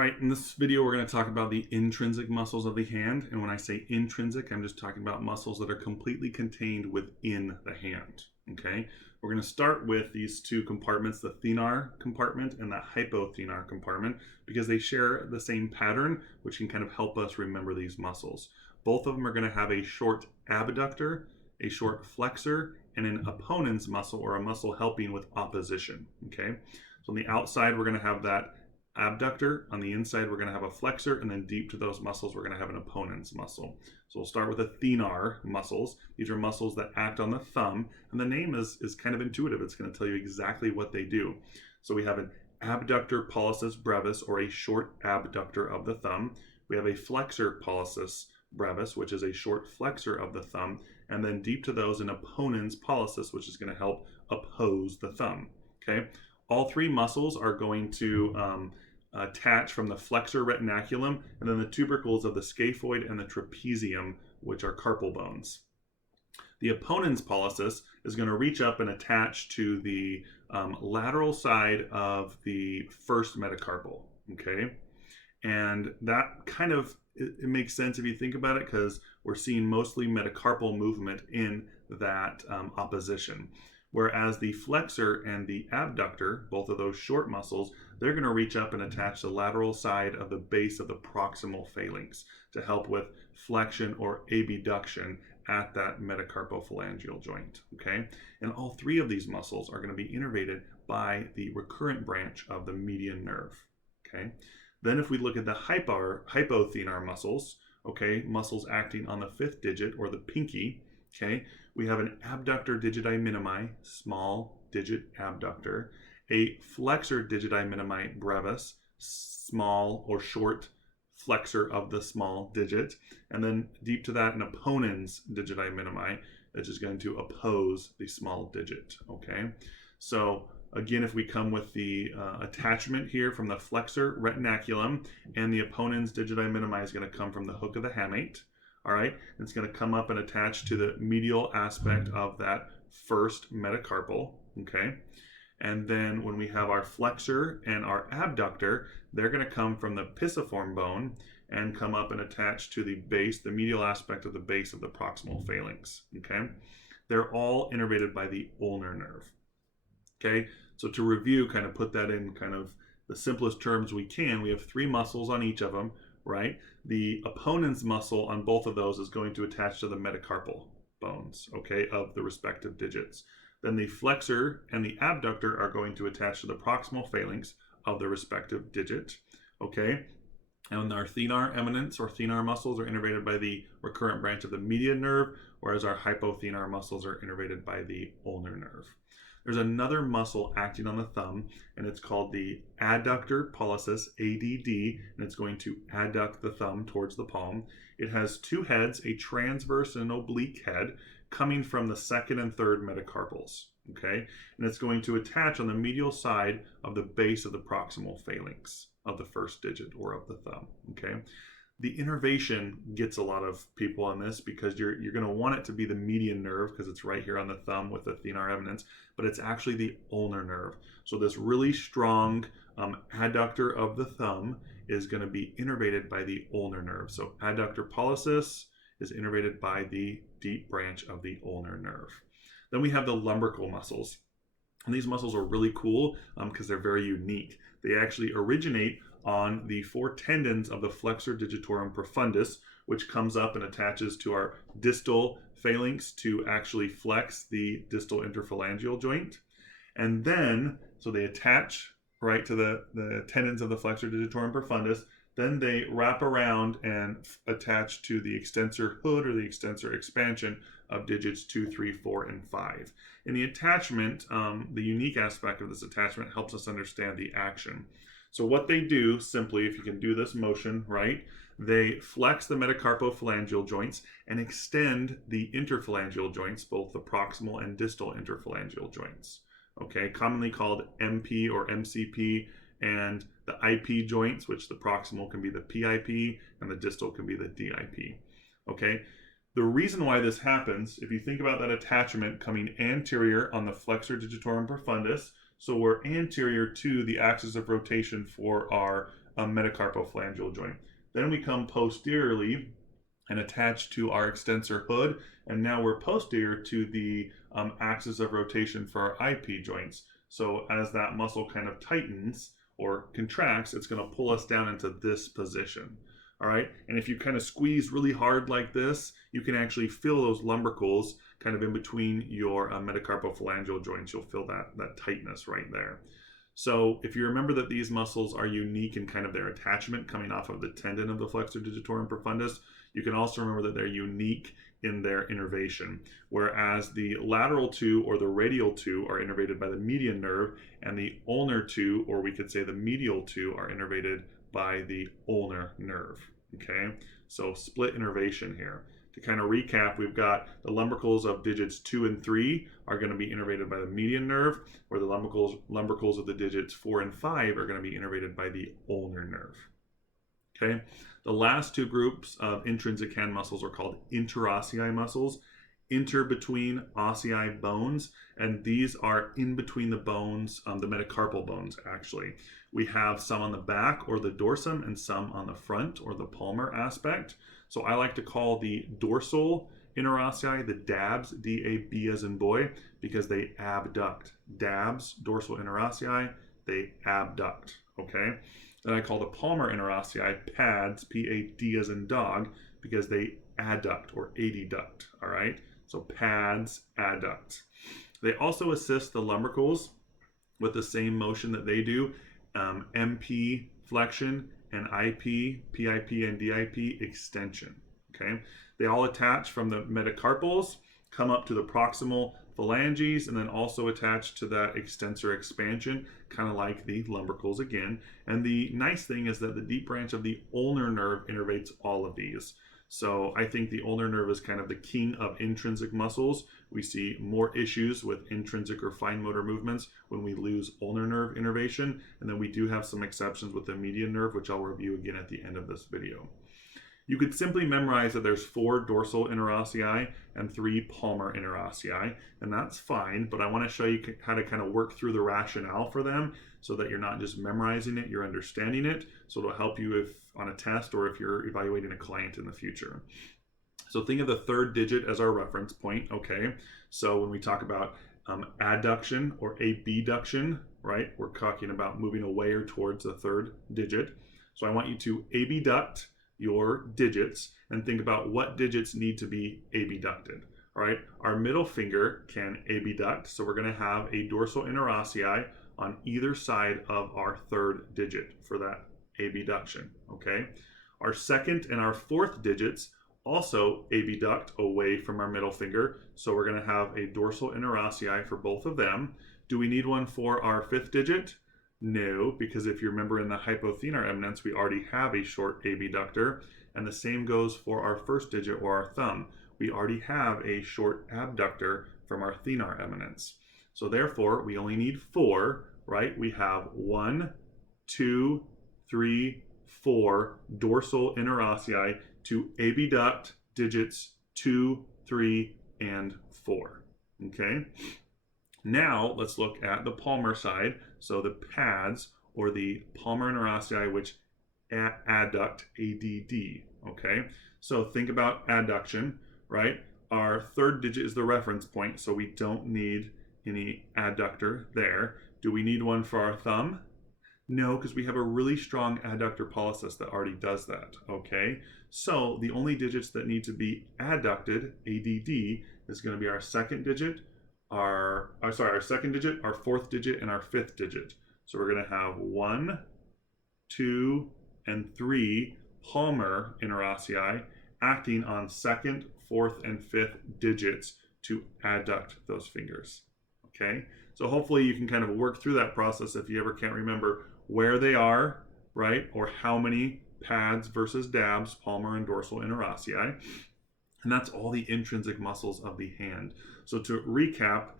right, in this video we're going to talk about the intrinsic muscles of the hand. And when I say intrinsic, I'm just talking about muscles that are completely contained within the hand. Okay, we're going to start with these two compartments, the thenar compartment and the hypothenar compartment, because they share the same pattern, which can kind of help us remember these muscles. Both of them are going to have a short abductor, a short flexor, and an opponent's muscle, or a muscle helping with opposition. Okay, so on the outside we're going to have that abductor. On the inside we're going to have a flexor, and then deep to those muscles we're going to have an opponent's muscle. So we'll start with the thenar muscles. These are muscles that act on the thumb, and the name is kind of intuitive. It's going to tell you exactly what they do. So we have an abductor pollicis brevis, or a short abductor of the thumb. We have a flexor pollicis brevis, which is a short flexor of the thumb, and then deep to those an opponent's pollicis, which is going to help oppose the thumb. Okay, all three muscles are going to attach from the flexor retinaculum, and then the tubercles of the scaphoid and the trapezium, which are carpal bones. The opponent's pollicis is going to reach up and attach to the lateral side of the first metacarpal. Okay, and that kind of it makes sense if you think about it, because we're seeing mostly metacarpal movement in that opposition. Whereas the flexor and the abductor, both of those short muscles, they're going to reach up and attach the lateral side of the base of the proximal phalanx to help with flexion or abduction at that metacarpophalangeal joint. Okay, and all three of these muscles are going to be innervated by the recurrent branch of the median nerve. Okay, then if we look at the hypothenar muscles, okay, muscles acting on the fifth digit, or the pinky. Okay, we have an abductor digiti minimi, small digit abductor, a flexor digiti minimi brevis, small or short flexor of the small digit, and then deep to that an opponent's digiti minimi, which is going to oppose the small digit. Okay, so again, if we come with the attachment here from the flexor retinaculum, and the opponent's digiti minimi is going to come from the hook of the hamate. All right, it's going to come up and attach to the medial aspect of that first metacarpal. Okay, and then when we have our flexor and our abductor, they're going to come from the pisiform bone and come up and attach to the base, the medial aspect of the base of the proximal phalanx. Okay, they're all innervated by the ulnar nerve. Okay, so to review, kind of put that in kind of the simplest terms we can, we have three muscles on each of them, right? The opponent's muscle on both of those is going to attach to the metacarpal bones, okay, of the respective digits. Then the flexor and the abductor are going to attach to the proximal phalanx of the respective digit, okay? And our thenar eminence or thenar muscles are innervated by the recurrent branch of the median nerve, whereas our hypothenar muscles are innervated by the ulnar nerve. There's another muscle acting on the thumb, and it's called the adductor pollicis, ADD, and it's going to adduct the thumb towards the palm. It has two heads, a transverse and an oblique head, coming from the second and third metacarpals. Okay, and it's going to attach on the medial side of the base of the proximal phalanx of the first digit, or of the thumb. Okay, the innervation gets a lot of people on this, because you're going to want it to be the median nerve, because it's right here on the thumb with the thenar eminence, but it's actually the ulnar nerve. So this really strong adductor of the thumb is going to be innervated by the ulnar nerve. So adductor pollicis is innervated by the deep branch of the ulnar nerve. Then we have the lumbrical muscles. And these muscles are really cool because they're very unique. They actually originate on the four tendons of the flexor digitorum profundus, which comes up and attaches to our distal phalanx to actually flex the distal interphalangeal joint. And then, so they attach right to the tendons of the flexor digitorum profundus, then they wrap around and attach to the extensor hood, or the extensor expansion of digits 2, 3, 4, and 5. In the attachment, the unique aspect of this attachment helps us understand the action. So what they do, simply, if you can do this motion, right, they flex the metacarpophalangeal joints and extend the interphalangeal joints, both the proximal and distal interphalangeal joints. Okay, commonly called MP or MCP, and the IP joints, which the proximal can be the PIP and the distal can be the DIP. Okay, the reason why this happens, if you think about that attachment coming anterior on the flexor digitorum profundus, so we're anterior to the axis of rotation for our metacarpophalangeal joint. Then we come posteriorly and attach to our extensor hood, and now we're posterior to the axis of rotation for our IP joints. So as that muscle kind of tightens or contracts, it's going to pull us down into this position. All right, and if you kind of squeeze really hard like this, you can actually feel those lumbricals kind of in between your metacarpophalangeal joints. You'll feel that tightness right there. So if you remember that these muscles are unique in kind of their attachment coming off of the tendon of the flexor digitorum profundus, you can also remember that they're unique in their innervation, whereas the lateral two or the radial two are innervated by the median nerve, and the ulnar two, or we could say the medial two, are innervated by the ulnar nerve. Okay, so split innervation here. To kind of recap, we've got the lumbricals of digits 2 and 3 are going to be innervated by the median nerve, where the lumbricals of the digits 4 and 5 are going to be innervated by the ulnar nerve. Okay, the last two groups of intrinsic hand muscles are called interossei muscles, inter between ossei bones, and these are in between the bones, the metacarpal bones actually. We have some on the back or the dorsum and some on the front or the palmar aspect. So I like to call the dorsal interossei the DABs, D-A-B as in boy, because they abduct. DABs, dorsal interossei, they abduct, okay? Then I call the palmar interossei PADs, P-A-D as in dog, because they adduct or adduct, all right? So PADs, adduct. They also assist the lumbricals with the same motion that they do, MP flexion and IP, PIP and DIP extension, okay? They all attach from the metacarpals, come up to the proximal phalanges, and then also attach to that extensor expansion, kind of like the lumbricals again. And the nice thing is that the deep branch of the ulnar nerve innervates all of these. So I think the ulnar nerve is kind of the king of intrinsic muscles. We see more issues with intrinsic or fine motor movements when we lose ulnar nerve innervation. And then we do have some exceptions with the median nerve, which I'll review again at the end of this video. You could simply memorize that there's 4 dorsal interossei and 3 palmar interossei, and that's fine, but I want to show you how to kind of work through the rationale for them so that you're not just memorizing it, you're understanding it, so it'll help you if on a test or if you're evaluating a client in the future. So think of the third digit as our reference point, okay? So when we talk about adduction or abduction, right, we're talking about moving away or towards the third digit. So I want you to abduct your digits and think about what digits need to be abducted. All right, our middle finger can abduct, so we're going to have a dorsal interossei on either side of our third digit for that abduction. Okay, our second and our fourth digits also abduct away from our middle finger, so we're going to have a dorsal interossei for both of them. Do we need one for our fifth digit? No, because if you remember in the hypothenar eminence, we already have a short abductor, and the same goes for our first digit or our thumb. We already have a short abductor from our thenar eminence. So therefore, we only need 4, right? We have 1, 2, 3, 4 dorsal interossei to abduct digits 2, 3, and 4, okay? Now, let's look at the palmar side. So the PADs, or the palmar interossei, which adduct, ADD, okay? So think about adduction, right? Our third digit is the reference point, so we don't need any adductor there. Do we need one for our thumb? No, because we have a really strong adductor pollicis that already does that, okay? So the only digits that need to be adducted, ADD, is going to be our second digit, our second digit, our fourth digit, and our fifth digit. So we're going to have 1, 2, and 3 palmar interossei acting on second, fourth, and fifth digits to adduct those fingers. Okay, so hopefully you can kind of work through that process if you ever can't remember where they are, right, or how many PADs versus DABs, palmar and dorsal interossei. And that's all the intrinsic muscles of the hand. So to recap,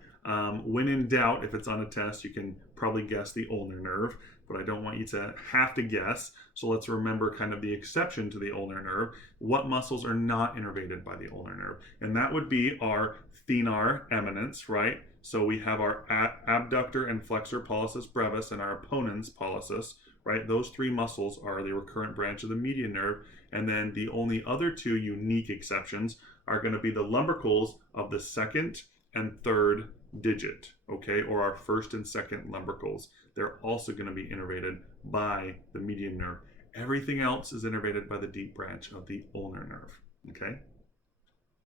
when in doubt, if it's on a test, you can probably guess the ulnar nerve, but I don't want you to have to guess. So let's remember kind of the exception to the ulnar nerve. What muscles are not innervated by the ulnar nerve? And that would be our thenar eminence, right? So we have our abductor and flexor pollicis brevis and our opponens pollicis, right? Those three muscles are the recurrent branch of the median nerve, and then the only other two unique exceptions are going to be the lumbricals of the second and third digit, okay, or our first and second lumbricals. They're also going to be innervated by the median nerve. Everything else is innervated by the deep branch of the ulnar nerve, okay?